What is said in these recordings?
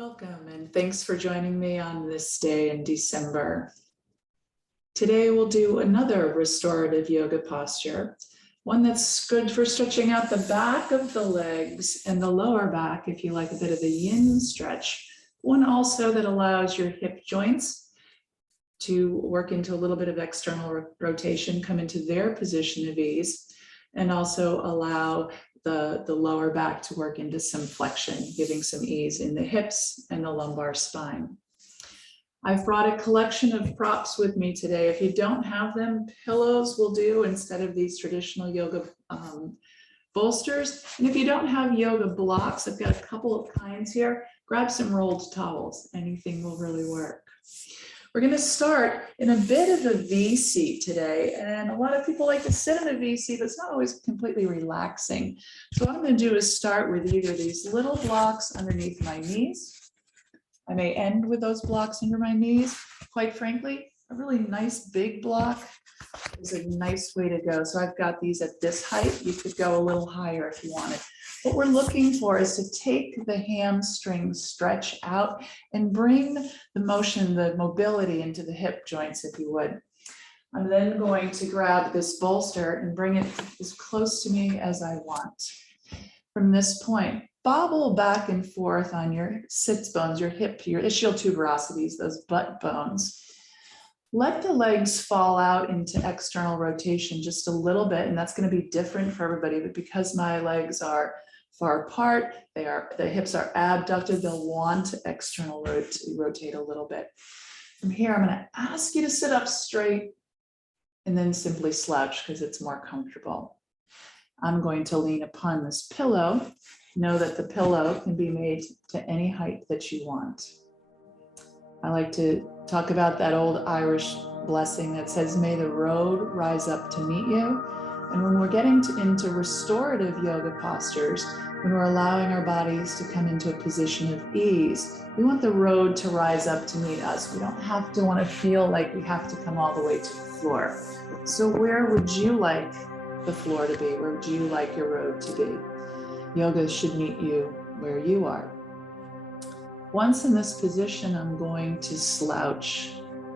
Welcome and thanks for joining me on this day in December. Today we'll do another restorative yoga posture, one that's good for stretching out the back of the legs and the lower back if you like a bit of a yin stretch. One also that allows your hip joints to work into a little bit of external rotation, come into their position of ease, and also allow the lower back to work into some flexion, giving some ease in the hips and the lumbar spine. I've brought a collection of props with me today. If you don't have them, pillows will do instead of these traditional yoga bolsters. And if you don't have yoga blocks, I've got a couple of kinds here. Grab some rolled towels. Anything will really work. We're going to start in a bit of a V seat today, and a lot of people like to sit in a V seat, but it's not always completely relaxing. So what I'm going to do is start with either these little blocks underneath my knees. I may end with those blocks under my knees. Quite frankly, a really nice big block is a nice way to go. So I've got these at this height. You could go a little higher if you wanted. What we're looking for is to take the hamstrings, stretch out, and bring the motion, the mobility into the hip joints, if you would. I'm then going to grab this bolster and bring it as close to me as I want. From this point, bobble back and forth on your sits bones, your hip, your ischial tuberosities, those butt bones. Let the legs fall out into external rotation just a little bit, and that's going to be different for everybody, but because my legs are far apart, the hips are abducted, they'll want to external rotate a little bit. From here, I'm going to ask you to sit up straight and then simply slouch because it's more comfortable. I'm going to lean upon this pillow. Know that the pillow can be made to any height that you want. I like to talk about that old Irish blessing that says, may the road rise up to meet you. And when we're getting into restorative yoga postures, when we're allowing our bodies to come into a position of ease, we want the road to rise up to meet us. We don't have to want to feel like we have to come all the way to the floor. So where would you like the floor to be? Where would you like your road to be? Yoga should meet you where you are. Once in this position, I'm going to slouch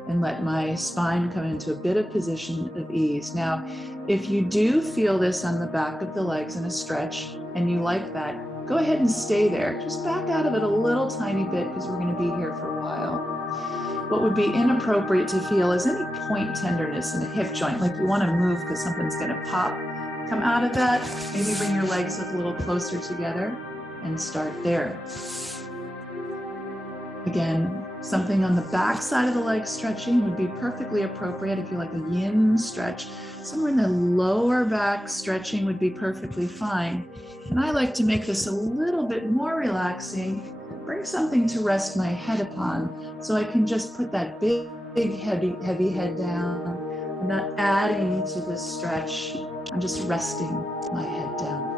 and let my spine come into a bit of position of ease. Now, if you do feel this on the back of the legs in a stretch and you like that, go ahead and stay there. Just back out of it a little tiny bit because we're going to be here for a while. What would be inappropriate to feel is any point tenderness in a hip joint, like you want to move because something's going to pop. Come out of that, maybe bring your legs up a little closer together and start there. Again, something on the back side of the leg stretching would be perfectly appropriate if you like a yin stretch. Somewhere in the lower back stretching would be perfectly fine. And I like to make this a little bit more relaxing. Bring something to rest my head upon so I can just put that big heavy head down. I'm not adding to this stretch. I'm just resting my head down.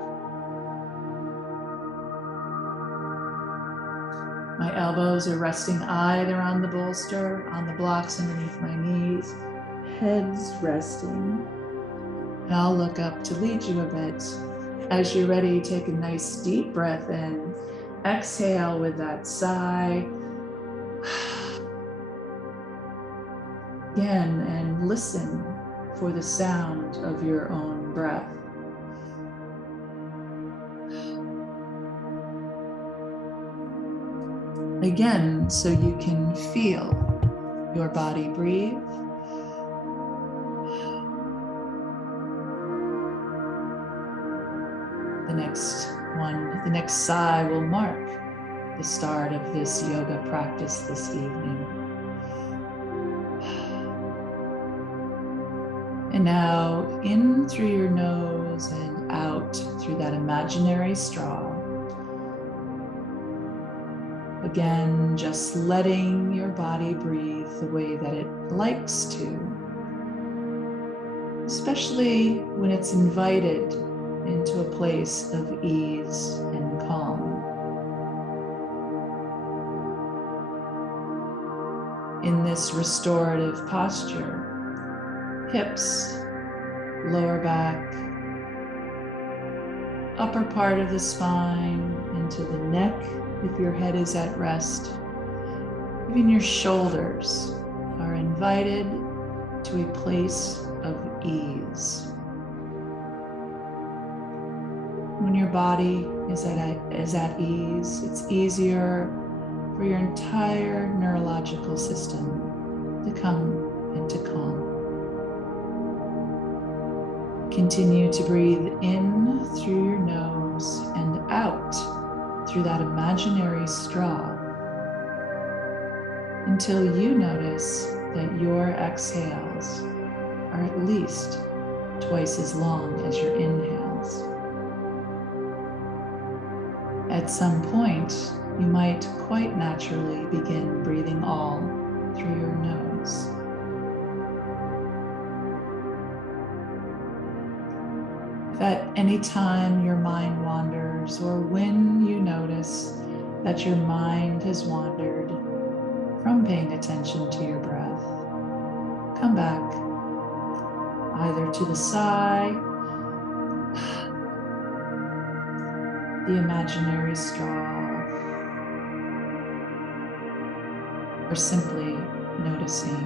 My elbows are resting either on the bolster, on the blocks underneath my knees, heads resting. And I'll look up to lead you a bit. As you're ready, take a nice deep breath in. Exhale with that sigh. Again, and listen for the sound of your own breath. Again, so you can feel your body breathe. The next sigh will mark the start of this yoga practice this evening. And now in through your nose and out through that imaginary straw. Again, just letting your body breathe the way that it likes to, especially when it's invited into a place of ease and calm. In this restorative posture, hips, lower back, upper part of the spine into the neck if your head is at rest. Even your shoulders are invited to a place of ease. When your body is at ease, it's easier for your entire neurological system to come into calm. Continue to breathe in through your nose and out through that imaginary straw until you notice that your exhales are at least twice as long as your inhales. At some point, you might quite naturally begin breathing all through your nose. If at any time your mind wanders, or when you notice that your mind has wandered from paying attention to your breath, come back either to the sigh, the imaginary straw, or simply noticing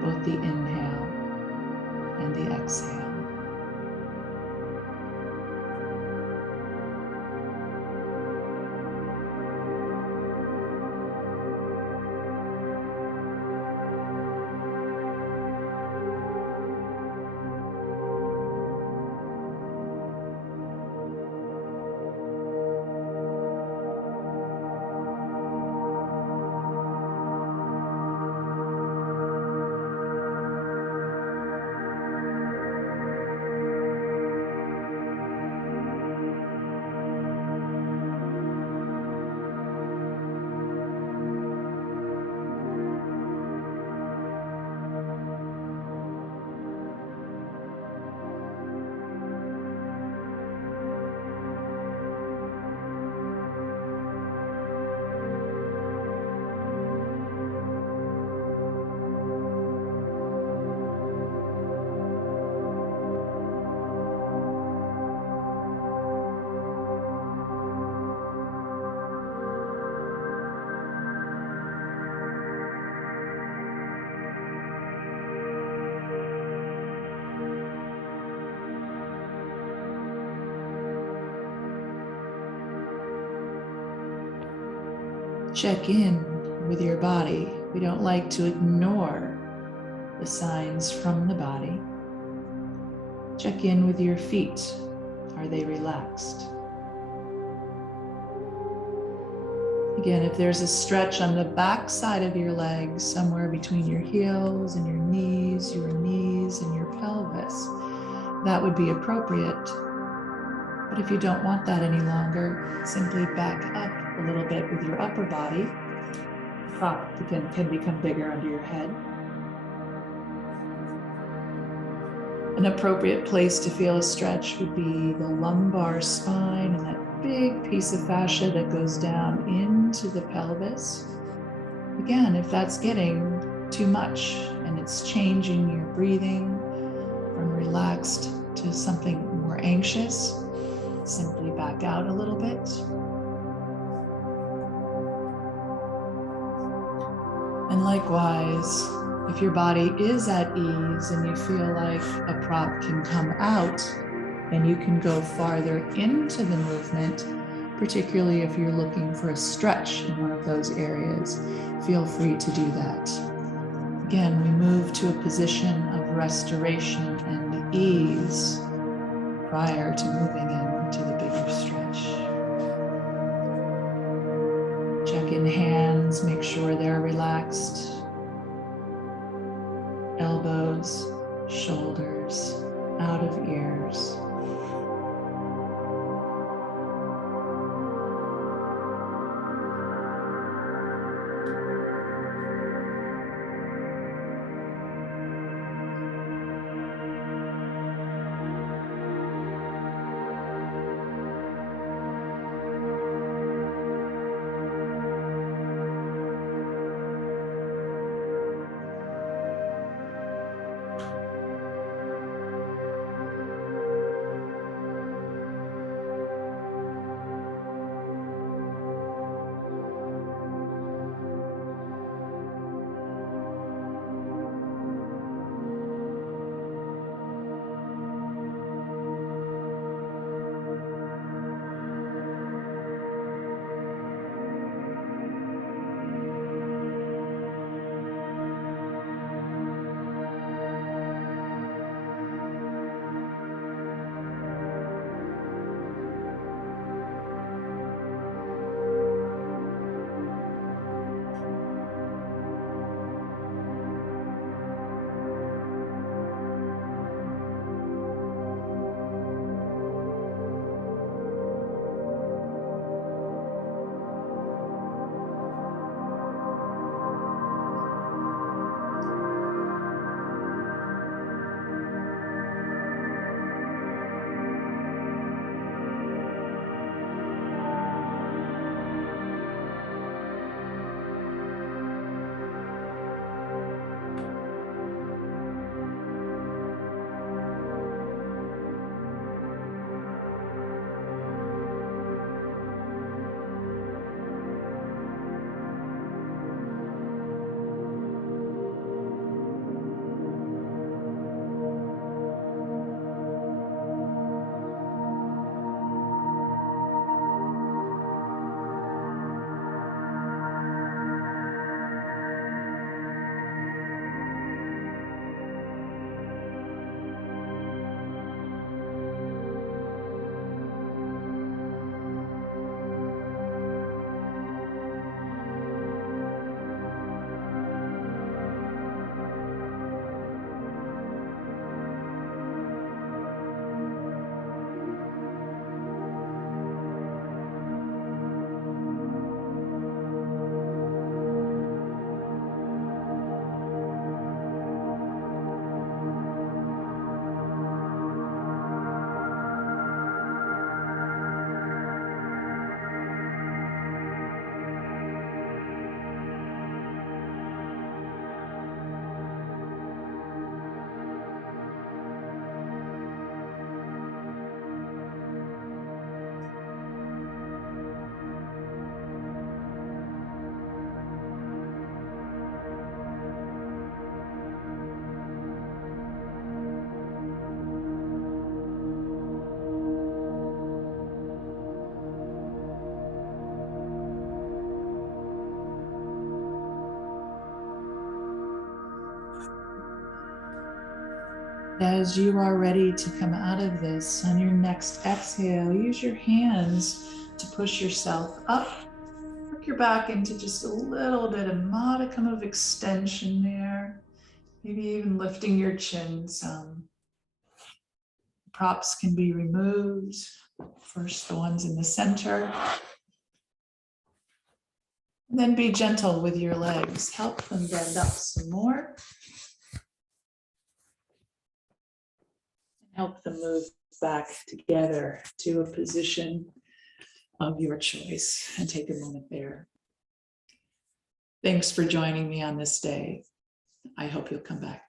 both the inhale and the exhale. Check in with your body. We don't like to ignore the signs from the body. Check in with your feet. Are they relaxed? Again, if there's a stretch on the back side of your legs, somewhere between your heels and your knees and your pelvis, that would be appropriate. But if you don't want that any longer, simply back up a little bit with your upper body. The prop can become bigger under your head. An appropriate place to feel a stretch would be the lumbar spine and that big piece of fascia that goes down into the pelvis. Again, if that's getting too much and it's changing your breathing from relaxed to something more anxious, simply back out a little bit. And likewise, if your body is at ease and you feel like a prop can come out and you can go farther into the movement, particularly if you're looking for a stretch in one of those areas, feel free to do that. Again, we move to a position of restoration and ease prior to moving into the bigger stretch. Check in hands, make sure they're relaxed. Elbows, shoulders, out of ears. As you are ready to come out of this, on your next exhale, use your hands to push yourself up. Work your back into just a little bit of modicum of extension there. Maybe even lifting your chin some. Props can be removed. First, the ones in the center. And then be gentle with your legs. Help them bend up some more. Help them move back together to a position of your choice, and take a moment there. Thanks for joining me on this day. I hope you'll come back.